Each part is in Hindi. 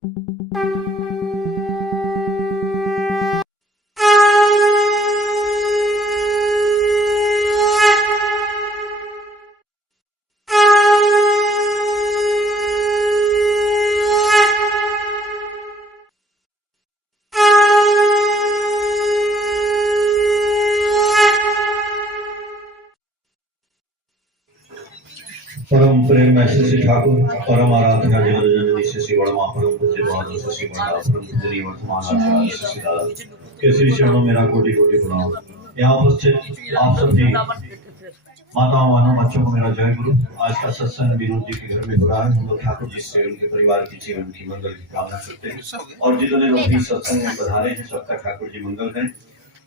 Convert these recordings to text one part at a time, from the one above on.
परम प्रेम श्री ठाकुर परम आराधना जगत जननी श्री वर्मा परम पूज्य द्वादश श्री वर्मा परम पूजनीय वर्तमान आचार्य श्री दादा के श्री चरणों मेरा कोटि कोटि प्रणाम। यहाँ उपस्थित आप सभी माताओं बहनों बच्चों को मेरा जय गुरु। आज का सत्संग विनोद जी के घर में हो रहा है। हम लोग ठाकुर जी से उनके परिवार की जीवन की मंगल की कामना करते हैं और जितने लोग भी सत्संग में पधारे हैं सबका ठाकुर जी मंगल करें।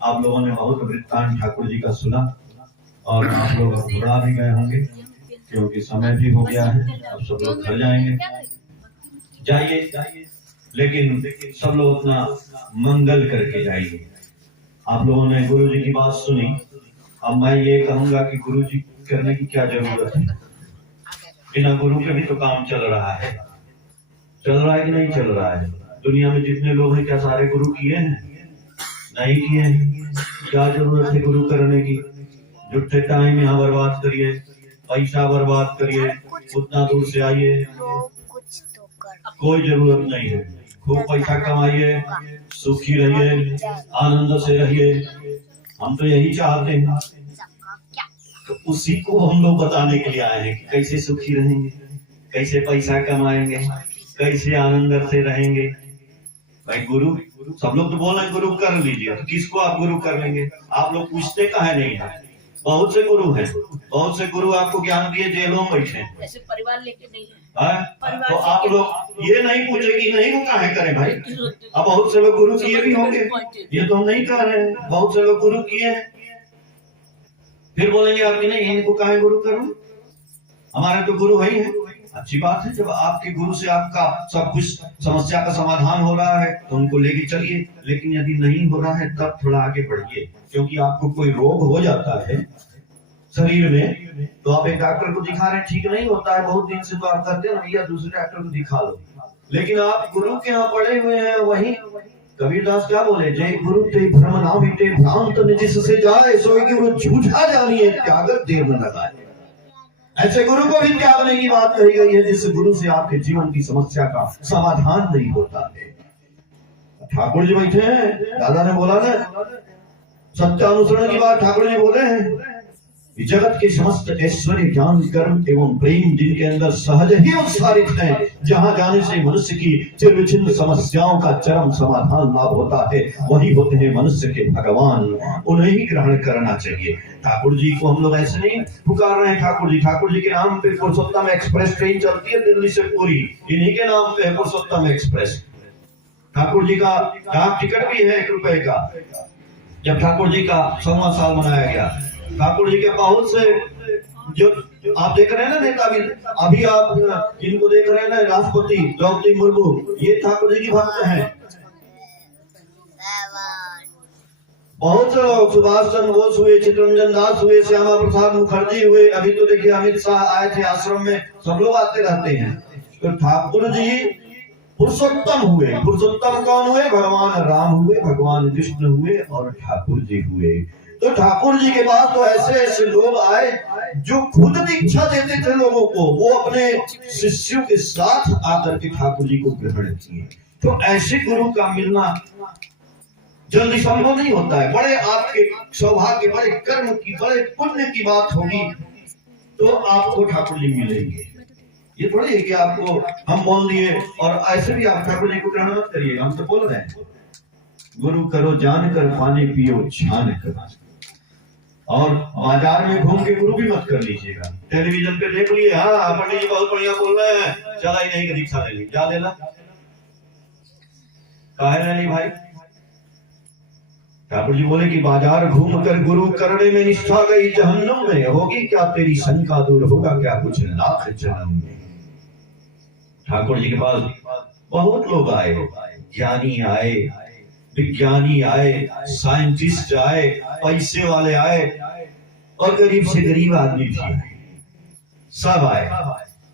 आप लोगों ने बहुत वृत्तांत ठाकुर जी का सुना और आप लोग घबरा भी गए होंगे क्योंकि समय भी हो गया है। अब सब लोग घर जाएंगे, जाइए लेकिन सब लोग अपना मंगल करके जाइए। आप लोगों ने गुरु जी की बात सुनी। अब मैं ये कहूंगा कि गुरु जी करने की क्या जरूरत है। बिना गुरु के भी तो काम चल रहा है कि नहीं चल रहा है। दुनिया में जितने लोग हैं क्या सारे गुरु किए हैं? नहीं किए हैं। क्या जरूरत है गुरु करने की? जुट्ठे टाइम यहाँ बर्बाद करिए, पैसा बर्बाद करिए, उतना दूर से आइए, कोई जरूरत नहीं है। खूब पैसा कमाइए, सुखी रहिए, आनंद से रहिए, हम तो यही चाहते हैं। तो उसी को हम लोग बताने के लिए आए हैं कि कैसे सुखी रहेंगे, कैसे पैसा कमाएंगे, कैसे आनंद से रहेंगे। भाई गुरु सब लोग तो बोल रहे हैं गुरु कर लीजिए, तो किसको आप गुरु कर लेंगे? आप लोग पूछते काहे नहीं है? बहुत से गुरु हैं, बहुत से गुरु आपको ज्ञान दिए जेलों में बैठे, ऐसे परिवार लेके नहीं है। तो आप लोग ये नहीं पूछे कि नहीं वो काहे करें भाई। अब बहुत से लोग गुरु किए भी होंगे, ये तो हम नहीं कह रहे हैं। बहुत से लोग गुरु किए हैं, फिर बोलेंगे आपकी नहीं इनको काहे गुरु करूं, हमारे तो गुरु है ही है। अच्छी बात है, जब आपके गुरु से आपका सब कुछ समस्या का समाधान हो रहा है तो उनको लेके चलिए। लेकिन यदि नहीं हो रहा है तब थोड़ा आगे बढ़िए, क्योंकि आपको कोई रोग हो जाता है शरीर में तो आप एक डॉक्टर को दिखा रहे हैं, ठीक नहीं होता है बहुत दिन से, तो आप कहते हैं भैया दूसरे डॉक्टर को दिखा लो। लेकिन आप गुरु के यहाँ पड़े हुए हैं, वही कबीरदास क्या बोले, जय गुरु ते भ्रम ना मिटे भ्रांत निज जिससे जाए, सोई गुरु झूठा जानिए त्यागत देर न लगाए। ऐसे गुरु को भी त्यागने की बात कही गई है जिस गुरु से आपके जीवन की समस्या का समाधान नहीं होता है। ठाकुर जी बैठे हैं, दादा ने बोला ना सत्यानुसरण की बात ठाकुर जी बोले हैं। जगत के समस्त ऐश्वर्य ज्ञान कर्म एवं प्रेम जिनके अंदर सहज ही उत्सारित है, जहां जाने से मनुष्य की चिरविच्छिन्न समस्याओं का चरम समाधान लाभ होता है, वही होते हैं मनुष्य के भगवान। उन्हें ही ग्रहण करना चाहिए। ठाकुर जी को हम लोग ऐसे नहीं पुकार रहे हैं। ठाकुर जी के नाम पे पुरुषोत्तम एक्सप्रेस ट्रेन चलती है दिल्ली से पूरी, इन्हीं के नाम पे पुरुषोत्तम एक्सप्रेस। ठाकुर जी का डाक टिकट भी है 1 रुपए का। जब ठाकुर जी का 100वां साल मनाया गया, ठाकुर जी के बहुत से जो आप देख रहे हैं ना नेता भी, अभी आप इनको देख रहे हैं ना राष्ट्रपति द्रौपदी मुर्मू, ये ठाकुर जी की भक्त हैं। बहुत से लोग, सुभाष चंद्र बोस हुए, चित्तरंजन दास हुए, श्यामा प्रसाद मुखर्जी हुए, अभी तो देखिए अमित शाह आए थे आश्रम में, सब लोग आते रहते हैं। तो ठाकुर जी पुरुषोत्तम हुए। पुरुषोत्तम कौन हुए? भगवान राम हुए, भगवान कृष्ण हुए और ठाकुर जी हुए। तो ठाकुर जी के पास तो ऐसे ऐसे लोग आए जो खुद दीक्षा देते थे लोगों को, वो अपने शिष्यों के साथ आकर के ठाकुर जी को ग्रहण किए। तो ऐसे गुरु का मिलना जल्दी संभव नहीं होता है। बड़े आपके सौभाग्य, बड़े कर्म की, बड़े पुण्य की बात होगी तो आपको ठाकुर जी मिलेंगे। ये थोड़ी है कि आपको हम बोल दिए और ऐसे भी आप ठाकुर जी को ग्रहण मत करिएगा। हम तो बोल रहे हैं गुरु करो जान कर, पानी पियो छान कर। और बाजार में घूम के गुरु भी मत कर लीजिएगा। टेलीविजन पे देख लिए, हाँ पंडित जी बहुत बढ़िया बोल रहे हैं, चला ही नहीं कि दीक्षा ले ली, जा देना काहे नहीं भाई। ठाकुर जी बोले कि बाजार घूम कर गुरु करने में निष्ठा गई जहन्नुम में, होगी क्या तेरी शंका दूर, होगा क्या कुछ लाख जन्म में। ठाकुर जी के पास बहुत लोग आए, ज्ञानी आए, विज्ञानी आए, साइंटिस्ट आए, पैसे वाले आए और गरीब से गरीब आदमी भी आए, सब आए।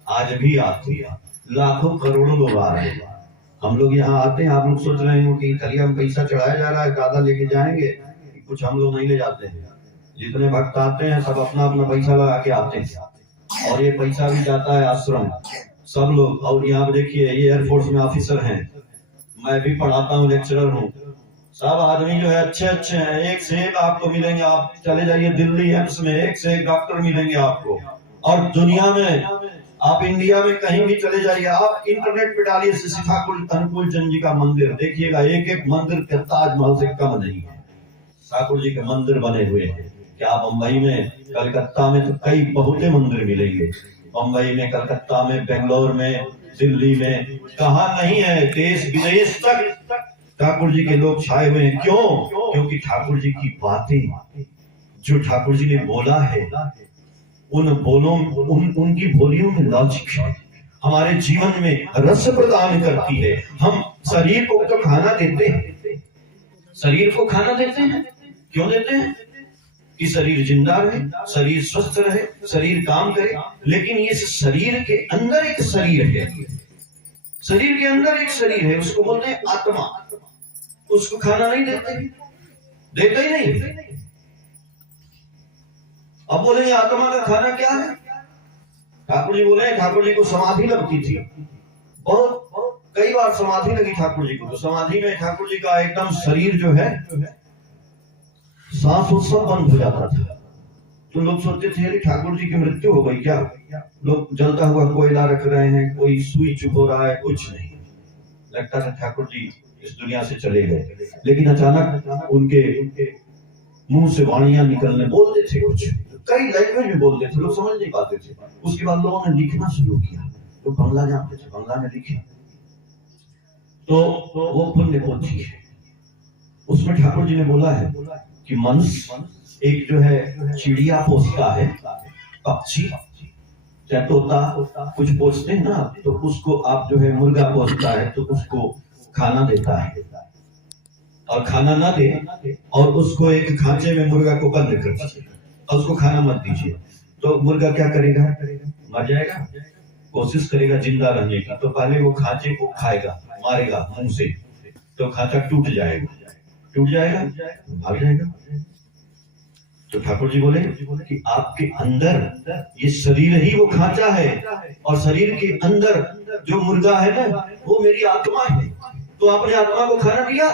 आज भी आते हैं, लाखों करोड़ों लोग आ रहे हैं। हम लोग यहाँ आते हैं, आप लोग सोच रहे हो कि इटलिया में पैसा चढ़ाया जा रहा है, ज्यादा लेके जाएंगे, कुछ हम लोग नहीं ले जाते हैं। जितने भक्त आते हैं सब अपना अपना पैसा लगा के आते हैं, और ये पैसा भी जाता है आश्रम सब लोग। और यहाँ देखिए ये एयरफोर्स में ऑफिसर हैं, मैं भी पढ़ाता हूँ, लेक्चरर हूँ। सब आदमी जो है अच्छे अच्छे हैं, एक से एक आपको मिलेंगे। आप चले जाइए दिल्ली एम्स में, एक से एक डॉक्टर मिलेंगे आपको। और दुनिया में आप इंडिया में कहीं भी चले जाइए, आप इंटरनेट पे डालिए श्री ठाकुर अनुकूल चंद जी का मंदिर, देखिएगा एक एक मंदिर के ताजमहल से कम नहीं है। ठाकुर जी के मंदिर बने हुए हैं। क्या बम्बई में, कलकत्ता में तो कई बहुते मंदिर मिलेंगे, बम्बई में, कलकत्ता में, बेंगलोर में, दिल्ली में, कहा नहीं है, देश विदेश तक ठाकुर जी के लोग छाए हुए हैं। क्यों? क्योंकि ठाकुर जी की बातें जो ठाकुर जी ने बोला है, उन बोलों उनकी बोलियों में लॉजिक है, हमारे जीवन में रस प्रदान करती है। हम शरीर को तो खाना देते हैं, शरीर को खाना देते हैं, क्यों देते हैं? कि शरीर जिंदा रहे, शरीर स्वस्थ रहे, शरीर काम करे। लेकिन ये शरीर के अंदर एक शरीर है, शरीर के अंदर एक शरीर है, उसको बोलते हैं आत्मा। उसको खाना नहीं देते, देते ही नहीं। अब बोले आत्मा का खाना क्या है? ठाकुर जी बोले, ठाकुर जी को समाधि लगती थी, बहुत कई बार समाधि लगी ठाकुर जी को। तो समाधि में ठाकुर जी का एकदम शरीर जो है सांस सब बंद हो जाता था। तो लोग सोचते थे ठाकुर जी की मृत्यु हो गई क्या? लोग जलता हुआ कोयला रख रहे हैं, कोई सुई चुप हो रहा है, कुछ नहीं। लगता था ठाकुर जी इस दुनिया से चले गए। लेकिन अचानक उनके मुंह से वाणियां निकलने, बोलते थे कुछ, कई लैंग्वेज में बोलते थे, लोग समझ नहीं पाते थे। उसके बाद लोगों ने लिखना शुरू किया, लोग बंगला जानते थे, बंगला में लिखे। तो वो पुण्य पोथी है, उसमें ठाकुर जी ने बोला है कि मनुष्य एक जो है चिड़िया पोसता है, पक्षी या तोता कुछ पोसते हैं ना, तो उसको आप जो है मुर्गा पोसता है तो उसको खाना देता है, और खाना ना दे और उसको एक खांचे में मुर्गा को बंद कर दीजिए और उसको खाना मत दीजिए, तो मुर्गा क्या करेगा? मर जाएगा। कोशिश करेगा जिंदा रहने की, तो पहले वो खांचे को खाएगा, मारेगा मुंह से, तो खांचा टूट जाएगा, टूट जाएगा, भाग जाएगा। तो ठाकुर जी बोले कि आपके अंदर ये शरीर ही वो खांचा है, और शरीर के अंदर जो मुर्गा है ना, वो मेरी आत्मा है। तो आपने आत्मा को खाना दिया?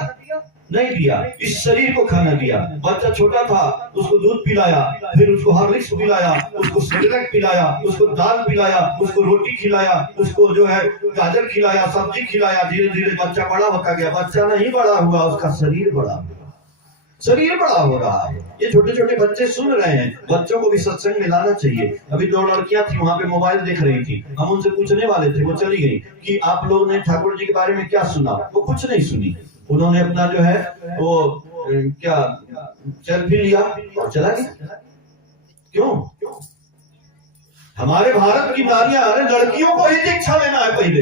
नहीं दिया, इस शरीर को खाना दिया। बच्चा छोटा था, उसको दूध पिलाया, फिर उसको हॉर्लिक्स पिलाया, उसको सेरेलैक पिलाया, उसको दाल पिलाया, उसको रोटी खिलाया, उसको जो है गाजर खिलाया, सब्जी खिलाया। धीरे धीरे बच्चा बड़ा होता गया। बच्चा नहीं बड़ा हुआ, उसका शरीर बड़ा हुआ, शरीर बड़ा हो रहा है। ये छोटे छोटे बच्चे सुन रहे हैं, बच्चों को भी सत्संग में लाना चाहिए। अभी 2 लड़कियां थी, वहां पे मोबाइल देख रही थी, हम उनसे पूछने वाले थे, वो चली गई कि आप लोगों ने ठाकुर जी के बारे में क्या सुना? वो कुछ नहीं सुनी, उन्होंने अपना जो है वो क्या सेल्फी लिया और चला गया। क्यों? हमारे भारत की नारियां, अरे लड़कियों को ही दीक्षा लेना है पहले,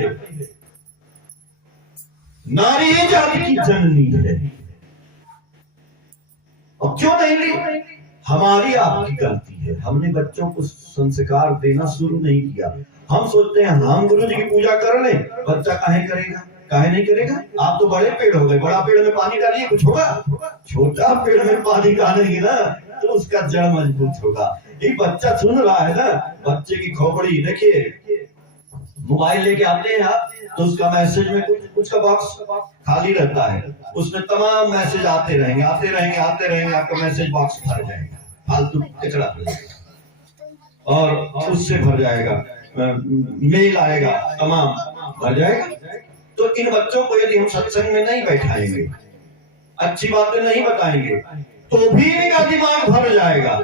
नारी ही जाति की जननी है, और क्यों नहीं ली? हमारी आपकी गलती है, हमने बच्चों को संस्कार देना शुरू नहीं किया। हम सोचते हैं हम गुरु जी की पूजा कर ले, बच्चा काहे करेगा, काहे नहीं करेगा? आप तो बड़े पेड़ हो गए, बड़ा पेड़ में पानी डालिए कुछ होगा? छोटा पेड़ में पानी डालेंगे ना तो उसका जड़ मजबूत होगा। ये बच्चा सुन रहा है ना, बच्चे की खोपड़ी देखिए, मोबाइल लेके आते हैं आप तो उसका मैसेज में कुछ का बॉक्स खाली रहता है, उसमें तमाम मैसेज आते रहेंगे, आते रहेंगे, आते रहेंगे, आपका मैसेज बॉक्स भर जाएगा, फालतू कचरा भर जाएगा, और उससे भर जाएगा, मेल आएगा, तमाम भर जाएगा। तो इन बच्चों को यदि हम सत्संग में नहीं बैठाएंगे, अच्छी बातें नहीं बताएंगे, तो भी इनका दिमाग भर जाएगा,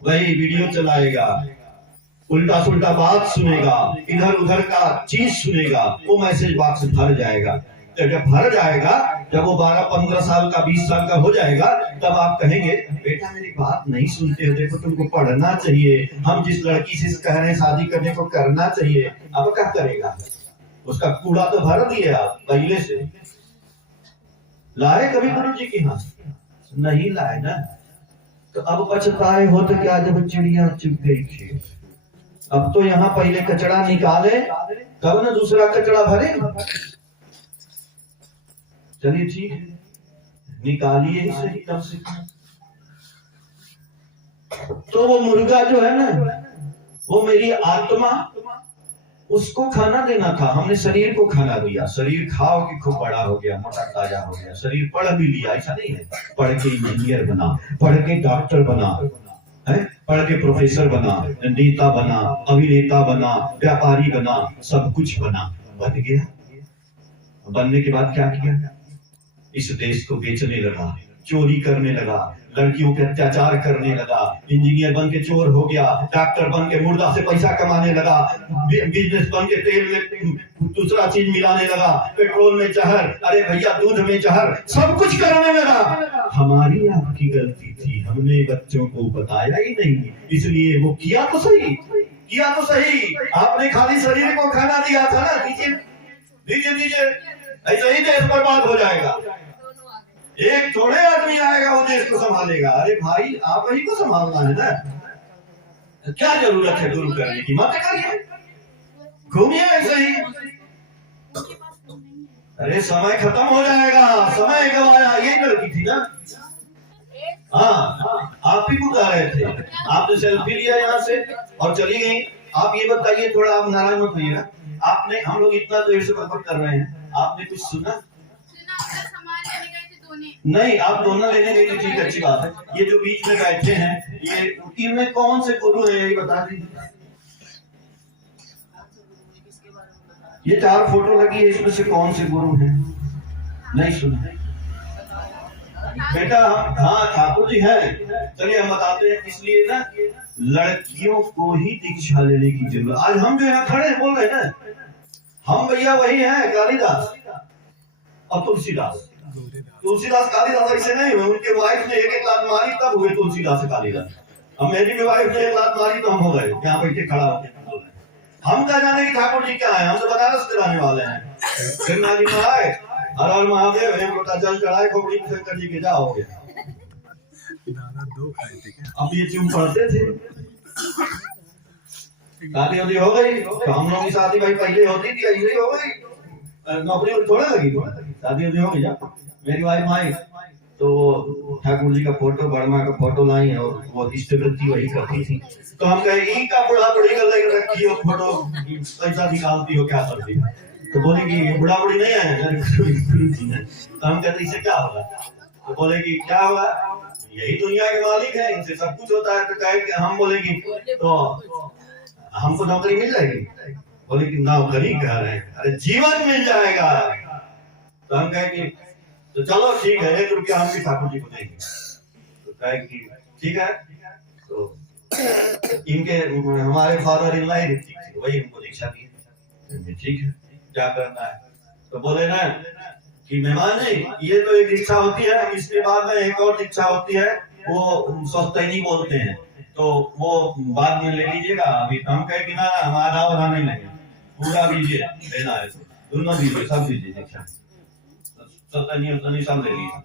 वही वीडियो चलाएगा, उल्टा सुल्टा बात सुनेगा, इधर उधर का चीज सुनेगा, वो मैसेज बॉक्स भर जाएगा। तो जब भर जाएगा, जब वो 12-15 साल का 20 साल का हो जाएगा, तब आप कहेंगे बेटा मेरी बात नहीं सुनते हो, देखो तुमको पढ़ना चाहिए, हम जिस लड़की से कह रहे हैं शादी करने को करना चाहिए। अब क्या करेगा? उसका कूड़ा तो भर दिए आप पहले से। लाए कभी गुरु जी के यहाँ? नहीं लाए ना, तो अब पछताए हो तो क्या, जब चिड़िया चुग गई खेत। अब तो यहाँ पहले कचरा निकाले तब ना दूसरा कचरा भरे। चलिए ठीक है, निकालिए ही सही कम से कम। तो वो मुर्गा जो है ना, वो मेरी आत्मा, उसको खाना देना था। हमने शरीर को खाना दिया, शरीर खाओ कि खूब बड़ा हो गया, मोटा ताजा हो गया। शरीर पढ़ भी लिया, ऐसा नहीं है, पढ़ के इंजीनियर बना, पढ़ के डॉक्टर बना है, पढ़ के प्रोफेसर बना, नेता बना, अभिनेता बना, व्यापारी बना, सब कुछ बना, बन गया। बनने के बाद क्या किया? इस देश को बेचने लगा, चोरी करने लगा, लड़कियों पे अत्याचार करने लगा, इंजीनियर बन के चोर हो गया, डॉक्टर बन के मुर्दा से पैसा कमाने लगा, बिजनेस बन के तेल में दूसरा चीज मिलाने लगा, पेट्रोल में जहर, अरे भैया दूध में जहर, सब कुछ करने लगा। हमारी आपकी गलती थी, हमने बच्चों को बताया ही नहीं, इसलिए वो किया तो सही, किया तो सही। आपने खाली शरीर को खाना दिया था ना, दीजिए दीजिए दीजिए, ऐसे ही देश बर्बाद हो जाएगा। एक थोड़े आदमी आएगा वो देश को संभालेगा। अरे भाई आप ही को संभालना है ना, क्या जरूरत है गुरु करने की? मत करिए, घूमिए ऐसे ही। अरे समय खत्म हो जाएगा, समय गवाया। यही लड़की थी ना, हाँ आप ही बुला रहे थे, आपने सेल्फी लिया यहाँ से और चली गई। आप ये बताइए, थोड़ा आप नाराज मत होइएगा, आपने, हम लोग इतना देर से बात कर रहे हैं, आपने कुछ सुना? नहीं, आप दोनों लेने गई थी, ठीक, अच्छी बात है। ये जो बीच में बैठे हैं, ये इनमें कौन से गुरु है ये बता दीजिए। ये 4 फोटो लगी है, इसमें से कौन से गुरु हैं? नहीं सुना बेटा? हाँ ठाकुर जी है। चलिए हम बताते हैं। इसलिए ना लड़कियों को ही दीक्षा लेने की जरूरत। आज हम जो यहाँ खड़े बोल रहे हैं ना, हम भैया वही हैं, कालिदास और तुलसीदास। तुलसीदास कालिदास ऐसे नहीं हुए, उनके वाइफ ने एक लात मारी तब हुए तुलसीदास कालिदास। अब मेरी भी वाइफ ने एक लात मारी तो हम हो गए यहाँ बैठे खड़ा होकर। हम क्या जाने की ठाकुर जी क्या है, हम तो बनारस के रहने वाले हैं। गंगा जी में आए, हर हर महादेव, एक लोटा जल चढ़ाए, खोपड़ी में शंकर जी के जा हो गया। अब ये चुम पढ़ते थे, शादी वादी हो गई तो हम लोग की शादी भाई पहले होती थी, ऐसे ही हो गई, नौकरी थोड़ा लगी, शादी वादी हो गई। मेरी वाइफ आई तो ठाकुर जी का फोटो, बर्मा का फोटो लाई और वो इष्टवृत्ति वही करती थी। तो हम कहे ई का बुढ़ा बुढ़ी का लग रखी हो फोटो, पैसा निकालती हो, क्या करती हो? तो बोले कि बुढ़ा बुढ़ी नहीं है, गुरु जी है। तो हम कहते इससे क्या होगा? तो बोले कि क्या होगा, यही दुनिया के मालिक है, इनसे सब कुछ होता है। तो कहे कि हम बोले कि तो हमको नौकरी मिल जाएगी? बोले कि नौकरी कह रहे हैं, अरे जीवन मिल जाएगा। तो हम कहे कि तो चलो ठीक है, 1 रुपया हम भी ठाकुर जी को देंगे। तो कहे कि ठीक है। तो इनके हमारे फादर इन लॉ वही हमको दीक्षा दी, ठीक है क्या करना है? तो बोले ना कि मेहमान जी, ये तो एक दीक्षा होती है, इसके बाद में एक और दीक्षा होती है, वो स्वस्तैनी बोलते हैं, तो वो बाद में ले लीजिएगा। अभी हम कहे कि ना हम आधा आधा नहीं लेंगे, पूरा दीजिए, लेना है दोनों दीजिए, सब दीजिए दीक्षा, सब ले लीजिए।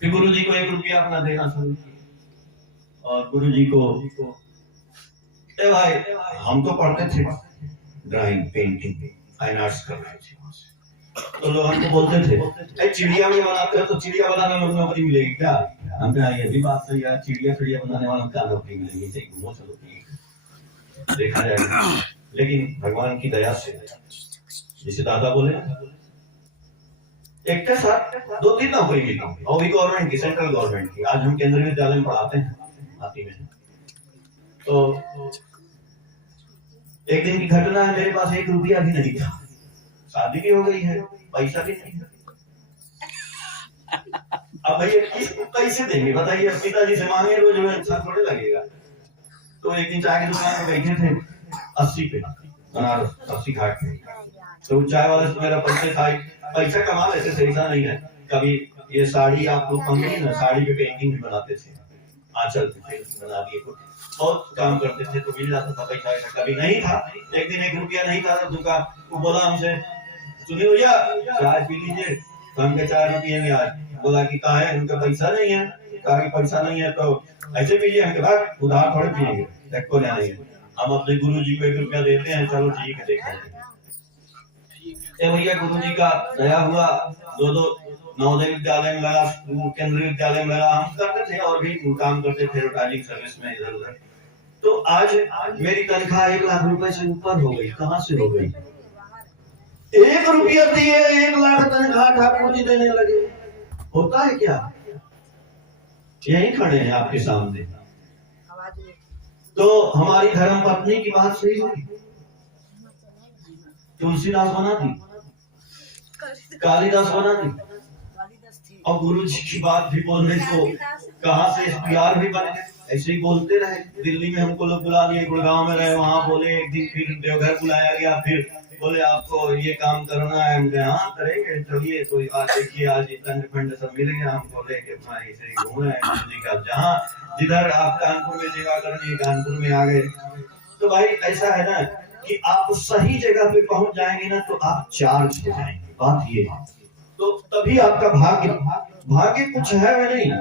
फिर गुरु जी को 1 रुपया अपना देना शुरू किया और गुरु जी को, ए भाई हम तो पढ़ते थे ड्राइंग, पेंटिंग, फाइन आर्ट्स कर रहे थे, तो लोग हमको बोलते थे चिड़िया भी बनाते हो तो चिड़िया बनाने में नौकरी मिलेगी क्या? हम कहा ये भी बात सही है, चिड़िया चिड़िया बनाने वालों को क्या नौकरी मिलेगी, घूमो चलो देखा जाएगा। लेकिन भगवान की दया से, जिसे दादा बोले, एक के साथ 2-3 नौकरी मिली और भी गवर्नमेंट की, सेंट्रल गवर्नमेंट की। आज हम केंद्रीय विद्यालय में पढ़ाते हैं हाथी में। तो एक दिन की घटना है, मेरे पास 1 रुपया भी नहीं था, शादी भी हो गई है, पैसा भी नहीं। अब भैया किसको कैसे देंगे बताइए? पिताजी से मांगे रोज रोज, अच्छा थोड़े लगेगा। तो एक दिन चाय की दुकान में बैठे थे 80 पे, बनारस 80 घाट पे। तो चाय वाले से मेरा पैसा कमा लेते थे, ऐसा नहीं है। कभी ये साड़ी आप लोग पहनिए ना, साड़ी पे पेंटिंग भी बनाते थे, आंचल पे बना दिए, बहुत काम करते थे, तो मिल जाता था पैसा। कभी नहीं था, एक दिन 1 रुपया नहीं था, तो दुकान वो बोला हमसे, सुनिए भैया चाय पी लीजिए। तो हम 4 पियेंगे आज। बोला कि कहा है, उनका पैसा नहीं है। कहा कि पैसा नहीं है तो ऐसे पीजिए। हम कहा उधार थोड़े पियेंगे, देखो जानेंगे, हम अपने गुरु जी को 1 रुपया देते हैं, चलो ठीक है देखा। भैया गुरुजी का दया हुआ, दो नवोदय विद्यालय में लगा, केंद्रीय विद्यालय में लगा, हम करते थे और भी काम करते थे रोटारिंग सर्विस में इधर उधर। तो आज मेरी तनख्वाह 1 लाख रुपए से ऊपर हो गई। कहाँ से हो गई? 1 रुपया दिए 1 लाख तनख्वाह ठाकुर जी देने लगे। होता है क्या? यही खड़े हैं आपके सामने। तो हमारी धर्म पत्नी की बात सही हुई, तुलसीदास बना दी, कालिदास बना दी, और गुरु जी की बात भी बोलने को कहां से SPR भी बने। ऐसे ही बोलते रहे। दिल्ली में हमको लोग बुला लिए, गुड़गांव में रहे, वहां बोले, एक दिन फिर देवघर बुलाया गया, फिर बोले आपको ये काम करना है। हम कहे हाँ करेंगे, चलिए कोई बात। देखिए आज दंड फंड सब मिल गया, हम बोले कि ऐसे ही घूम रहे हैं जी का, जहाँ जिधर आप कानपुर में सेवा करनी है कानपुर में आ गए। तो भाई ऐसा है ना कि आप सही जगह पे पहुंच जाएंगे ना तो आप चार्ज हो जाएंगे। बात ये है, तो तभी आपका भाग्य कुछ है वह नहीं।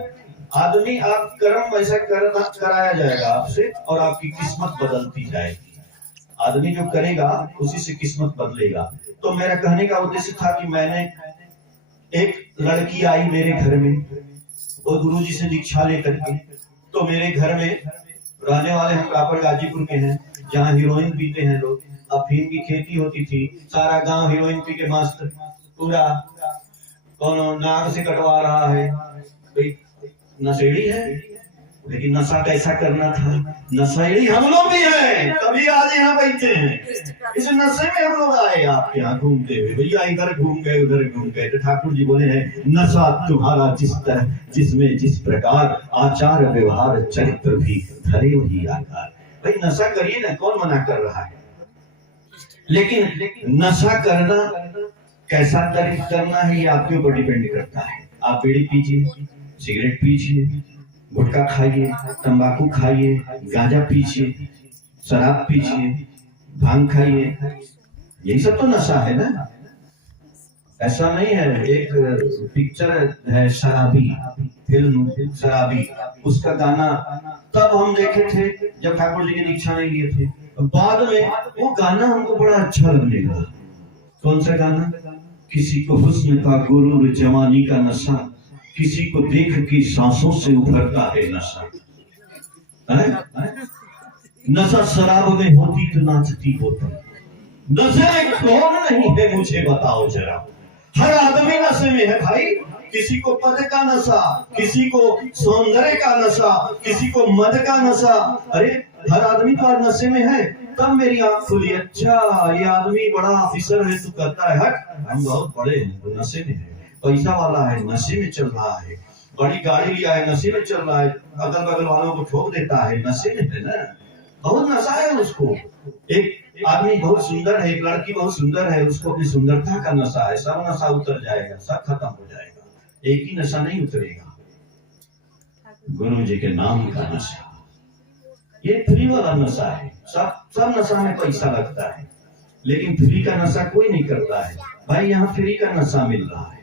आदमी आप कर्म वैसा कराया जाएगा आपसे और आपकी किस्मत बदलती जाएगी। आदमी जो करेगा उसी से किस्मत बदलेगा। तो मेरा कहने का उद्देश्य था कि मैंने एक लड़की आई मेरे घर में, वो गुरुजी से दीक्षा लेकर के। तो मेरे घर में रहने वाले हम प्रॉपर गाजीपुर के हैं, जहाँ हीरोइन पीते हैं लोग। अफीम की खेती होती थी, सारा गांव हीरोइन पी के मस्त, पूरा कौन नाक से कटवा रहा है, नशेड़ी है। लेकिन नशा कैसा करना था? नशेड़ी हम लोग भी हैं, तभी आज यहाँ बैठे हैं। इस नशे में हम लोग आए आपके यहाँ घूमते हुए। भैया इधर घूम गए उधर घूम गए। तो ठाकुर जी बोले हैं नशा तुम्हारा जिस तरह, जिसमें जिस प्रकार आचार व्यवहार चरित्र भी धरे वही आकार। भाई नशा करिए ना, कौन मना कर रहा है? लेकिन नशा करना कैसा तरीका करना है ये आपके ऊपर डिपेंड करता है। आप बीड़ी पीजिए, सिगरेट पीजिए, गुटखा खाइए, तंबाकू खाइए, गांजा पीजिए, शराब पीजिए, भांग खाइए, यही सब तो नशा है ना। ऐसा नहीं है। एक पिक्चर है शराबी, फिल्म शराबी, उसका गाना तब हम देखे थे जब ठाकुर जी की दीक्षा नहीं लिए थे। बाद में वो गाना हमको बड़ा अच्छा लगने लगा। कौन सा गाना? किसी को हुस्न का गुरूर जवानी का नशा, किसी को देख के सांसों से उभरता है नशा। नशा शराब में होती तो नाचती होती। नशे में कौन नहीं है मुझे बताओ जरा। हर आदमी नशे में है भाई। किसी को पद का नशा, किसी को सौंदर्य का नशा, किसी को मद का नशा। अरे हर आदमी तो आज नशे में है। तब मेरी आंख खुली, अच्छा ये आदमी बड़ा ऑफिसर है तो कहता है हट हम बहुत बड़े हैं, तो नशे में है। पैसा वाला है, नशे में चल रहा है, बड़ी गाड़ी लिया है, नशे में चल रहा है, अगल बगल वालों को ठोक देता है, नशे में है ना। बहुत नशा है उसको। एक आदमी बहुत सुंदर है, एक लड़की बहुत सुंदर है, उसको अपनी सुंदरता का नशा है। सब नशा उतर जाएगा, सब खत्म हो जाएगा, एक ही नशा नहीं उतरेगा, गुरु जी के नाम का नशा। ये फ्री वाला नशा है। सब नशा में पैसा लगता है, लेकिन फ्री का नशा कोई नहीं करता है। भाई यहाँ फ्री का नशा मिल रहा है,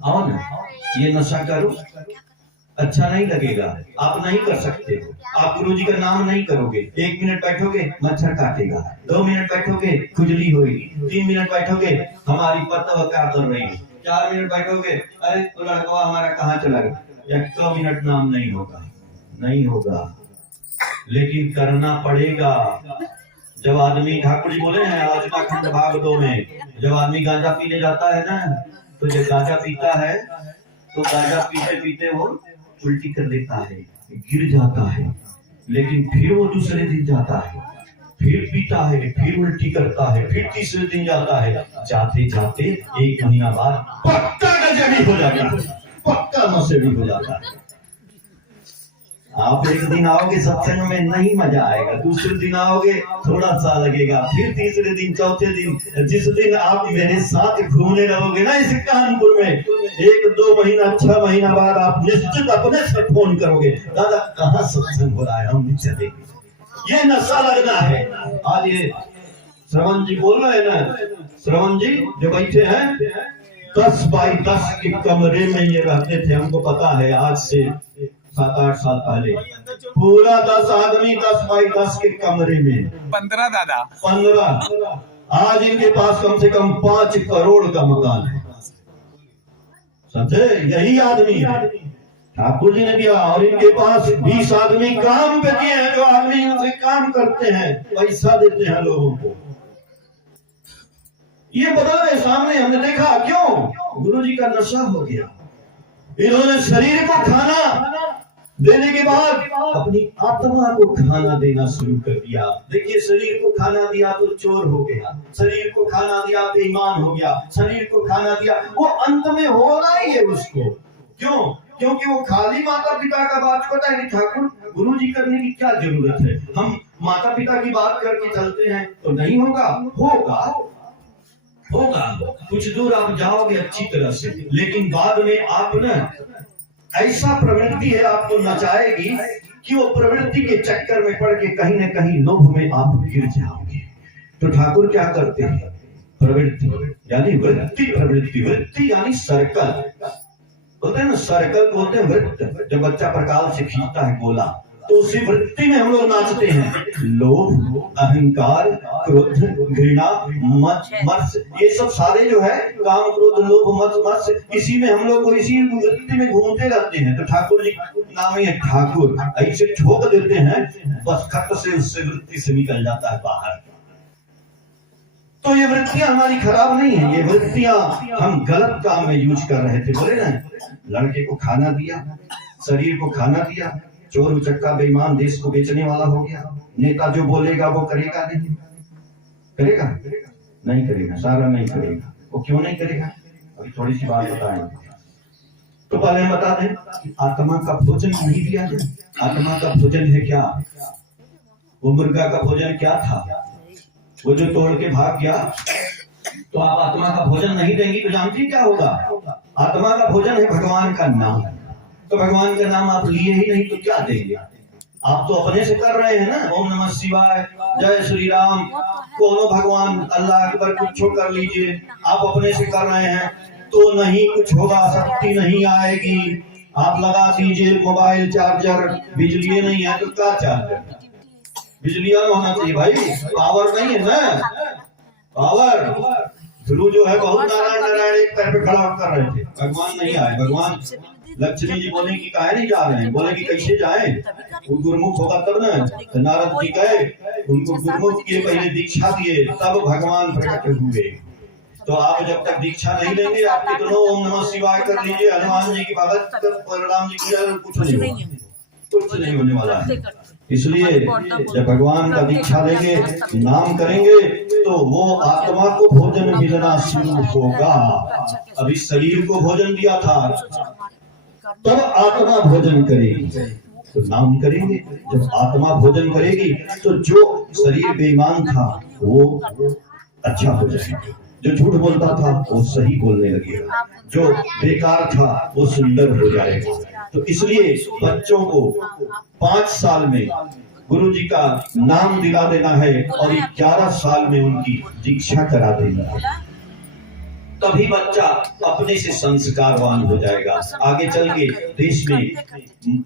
आओ ना ये नशा करो। अच्छा नहीं लगेगा, आप नहीं कर सकते हो। आप गुरु जी का नाम नहीं करोगे, 1 मिनट बैठोगे मच्छर काटेगा, 2 मिनट बैठोगे खुजली होगी, 3 मिनट बैठोगे हमारी पत्ता क्या कर रही है, 4 मिनट बैठोगे अरे तो लड़का हमारा कहाँ चला गया, 1 मिनट नाम नहीं होगा, नहीं होगा। लेकिन करना पड़ेगा। जब आदमी, ठाकुर जी बोले हैं आलोचना खंड भाग 2 में, जब आदमी गांजा पीने जाता है ना, तो जब गांजा पीता है तो गांजा पीते पीते वो उल्टी कर देता है, गिर जाता है। लेकिन फिर वो दूसरे दिन जाता है, फिर पीता है, फिर उल्टी करता है, फिर तीसरे दिन जाता है। जाते जाते 1 महीना बाद पक्का गजबी हो जाता है, पक्का नशेड़ी हो जाता है। आप एक दिन आओगे सत्संग में नहीं मजा आएगा, दूसरे दिन आओगे थोड़ा सा लगेगा, फिर तीसरे दिन, चौथे दिन, जिस दिन आप मेरे साथ घूमने लगोगे ना इस कानपुर में, 1-2 महीना 6 महीना बाद आप निश्चित अपने से फोन करोगे, दादा कहाँ सत्संग हो रहा है, हम चलेंगे। ये नशा लगना है। आज ये श्रवण जी बोल रहे हैं ना, श्रवण जी जो बैठे हैं 10 बाई 10 के कमरे में ये रहते थे। हमको पता है आज से 7-8 साल पहले पूरा 10 आदमी 10 बाई 10 के कमरे में, 15 दादा 15 आज इनके पास कम से कम 5 करोड़ का मकान है। समझे, यही आदमी है ठाकुर जी ने दिया। और इनके पास 20 आदमी काम पे दिए हैं, जो आदमी इनसे काम करते हैं, पैसा देते हैं लोगों को। ये बदल सामने हमने देखा, क्यों? गुरु जी का नशा हो गया। इन्होंने शरीर को खाना देने के बाद अपनी आत्मा को खाना देना शुरू कर दिया। देखिए, शरीर को खाना दिया तो चोर हो गया, शरीर को खाना दिया बेईमान हो गया, शरीर को खाना दिया, वो अंत में होना ही है उसको। क्यों? क्योंकि वो खाली माता पिता का बात पता है कि ठाकुर गुरु जी करने की क्या जरूरत है। हम माता पिता की बात करके चलते हैं तो नहीं होगा, होगा होगा। कुछ दूर आप जाओगे अच्छी तरह से, लेकिन बाद में आप ना ऐसा प्रवृत्ति है आपको नचाएगी कि वो प्रवृत्ति के चक्कर में पड़ के कहीं न कहीं लोभ में आप गिर जाओगे। तो ठाकुर क्या करते हैं? प्रवृत्ति यानी वृत्ति, प्रवृत्ति, वृत्ति यानी सर्कल बोलते हैं ना, सर्कल को बोलते हैं वृत्त। जब बच्चा प्रकाल से खींचता है गोला, तो उसी वृत्ति में हम लोग नाचते हैं। लोभ, अहंकार, क्रोध, घृणा, मत्स्य, ये सब सारे जो है काम, क्रोध, लोभ, मत्स्य, इसी में हम लोग को इसी वृत्ति में घूमते रहते हैं। तो ठाकुर जी नाम है ठाकुर, ऐसे ठोक देते हैं, बस खट से उससे वृत्ति से निकल जाता है बाहर। तो ये वृत्तियां हमारी खराब नहीं है, ये वृत्तियां हम गलत काम में यूज कर रहे थे। बोले ना, लड़के को खाना दिया, शरीर को खाना दिया, चोर उचक्का बेईमान देश को बेचने वाला हो गया। नेता जो बोलेगा वो करेगा नहीं, करेगा नहीं करेगा, सारा नहीं करेगा। वो क्यों नहीं करेगा? अभी थोड़ी सी बात बताएंगे। तो पहले हम बता दें कि आत्मा का भोजन नहीं दिया जाए। आत्मा का भोजन है क्या? वो मुर्गा का भोजन क्या था? वो जो तोड़ के भाग गया। तो आप आत्मा का भोजन नहीं देंगी तो जानती क्या होगा? आत्मा का भोजन है भगवान का नाम। तो भगवान का नाम आप लिए ही नहीं तो क्या देंगे? आप तो अपने से कर रहे हैं ना, ओम नमः शिवाय, जय श्री राम, कोनो भगवान, अल्लाह अकबर, कुछ कर लीजिए, आप अपने से कर रहे हैं तो नहीं कुछ होगा, शक्ति नहीं आएगी। आप लगा दीजिए मोबाइल चार्जर, बिजली नहीं है तो क्या चार्जर? बिजली होना चाहिए भाई, पावर नहीं है ना, पावर। ध्रुव जो है बहुत नारायण नारायण एक पैर पे खड़ा कर रहे थे, भगवान नहीं आए। भगवान लक्ष्मी जी बोले कि काहे नहीं जा रहे हैं? बोले कि कैसे जाएं, वो गुरुमुख होगा तब ना। तो नारद जी गए, उनको गुरुमुख के पहले दीक्षा दिए, तब भगवान प्रकट हुए। तो आप जब तक दीक्षा नहीं लेंगे, आप कितनों ओम नमः शिवाय कर लीजिए, हनुमान जी की भगत, बलराम जी की, कुछ नहीं होने वाला है। इसलिए जब भगवान का दीक्षा लेंगे, नाम करेंगे, तो वो आत्मा को भोजन मिलना शुरू होगा। अभी शरीर को भोजन दिया था, तब आत्मा भोजन करेगी तो नाम करेंगे। जब आत्मा भोजन करेगी तो जो शरीर बेईमान था वो अच्छा हो जाएगा, जो झूठ बोलता था वो सही बोलने लगेगा, जो बेकार था वो सुंदर हो जाएगा। तो इसलिए बच्चों को 5 साल में गुरु जी का नाम दिला देना है और 11 साल में उनकी दीक्षा करा देना है। तभी बच्चा अपने से संस्कारवान हो जाएगा, आगे चल के देश में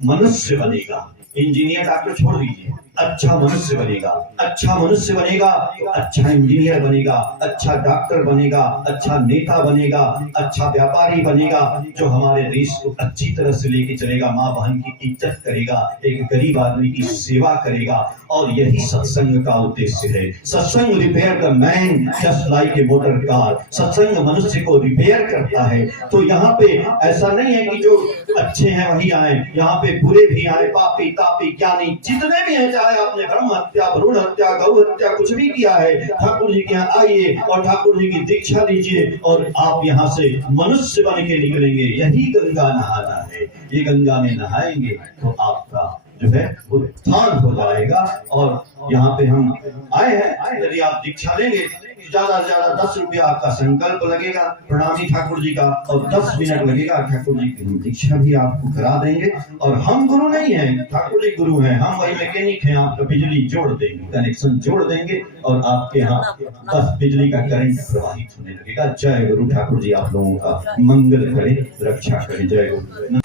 मनुष्य बनेगा। इंजीनियर डॉक्टर छोड़ दीजिए, अच्छा मनुष्य बनेगा। अच्छा मनुष्य बनेगा तो अच्छा इंजीनियर बनेगा, अच्छा डॉक्टर बनेगा, अच्छा नेता बनेगा, अच्छा व्यापारी बनेगा, जो हमारे देश को अच्छी तरह से लेके चलेगा, माँ बहन की इज्जत करेगा, एक गरीब आदमी की सेवा करेगा। और यही सत्संग का उद्देश्य है। सत्संग repair the man just like a motor car. सत्संग मनुष्य को रिपेयर करता है। तो यहाँ पे ऐसा नहीं है कि जो अच्छे हैं वही आए, यहाँ पे बुरे भी आए, पापी तापी ज्ञानी जितने भी हैं, चाहे आपने ब्रह्म हत्या, भ्रूण हत्या, गौ हत्या कुछ भी किया है, ठाकुर जी के यहाँ आइए और ठाकुर जी की दीक्षा लीजिए और आप यहाँ से मनुष्य बन के निकलेंगे। यही गंगा नहाना है। ये गंगा में नहाएंगे तो आपका जो है उत्थान हो जाएगा। और यहाँ पे हम आए हैं, यदि आप दीक्षा लेंगे ज्यादा से ज्यादा 10 रुपया आपका संकल्प लगेगा प्रणामी ठाकुर जी का, और 10 मिनट लगेगा ठाकुर जी की दीक्षा भी आपको करा देंगे। और हम गुरु नहीं हैं, ठाकुर जी गुरु हैं, हम वही मैकेनिक हैं। आपका बिजली जोड़ देंगे, कनेक्शन जोड़ देंगे और आपके यहाँ बस बिजली का करंट प्रवाहित होने लगेगा। जय गुरु ठाकुर जी आप लोगों का मंगल करे, रक्षा करे। जय गुरु।